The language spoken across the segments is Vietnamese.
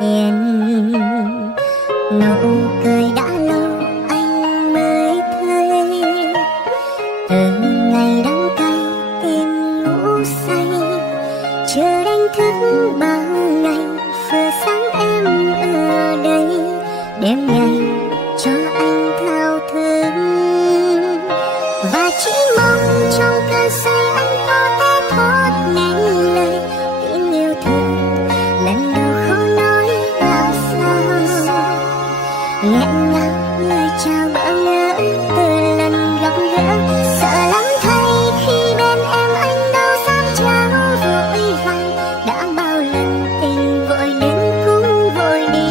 yên. Nụ cười đã lâu anh mới thấy, từ ngày đắng cay tim ngủ say, chưa đánh thức bao ngày vừa sáng em ở đây, đêm ngày cho anh thao thức. Và chỉ mong trong cơn say anh có thể thốt nên lời tiếng yêu thương lần đầu khó nói làm sao, nghẹn ngào lời chào bỡ ngỡ từ lần gặp gỡ. Sợ lắm thay khi bên em anh đâu dám trao vội vàng, đã bao lần tình vội đến cũng vội đi.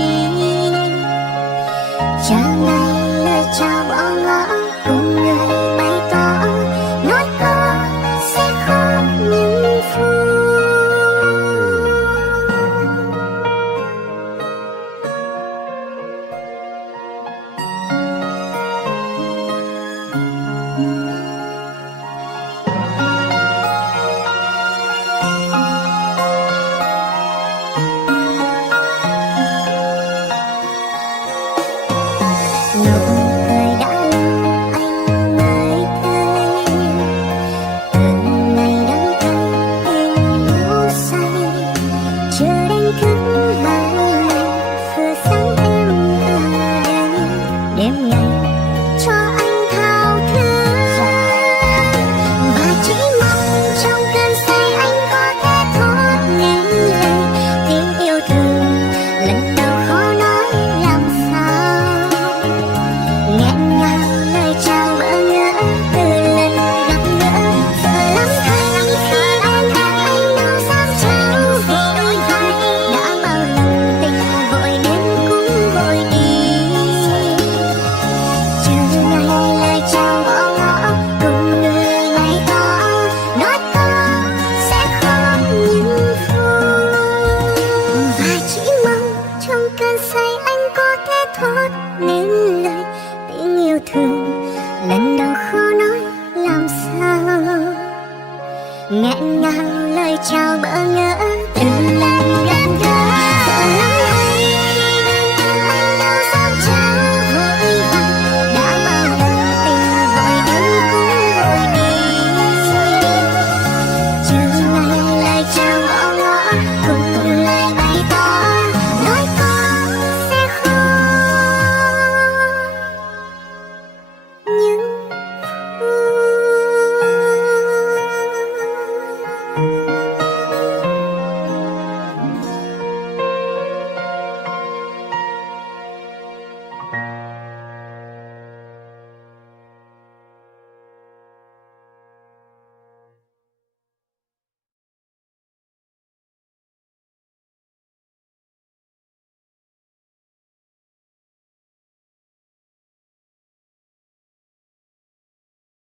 Chờ ngày lời chào bỏ ngỏ cùng người bày tỏ, nói có sẽ khó nhưng vui. Nụ cười đã lâu anh mới thấy, từ ngày đắng cay em ngủ say, chưa đánh thức bao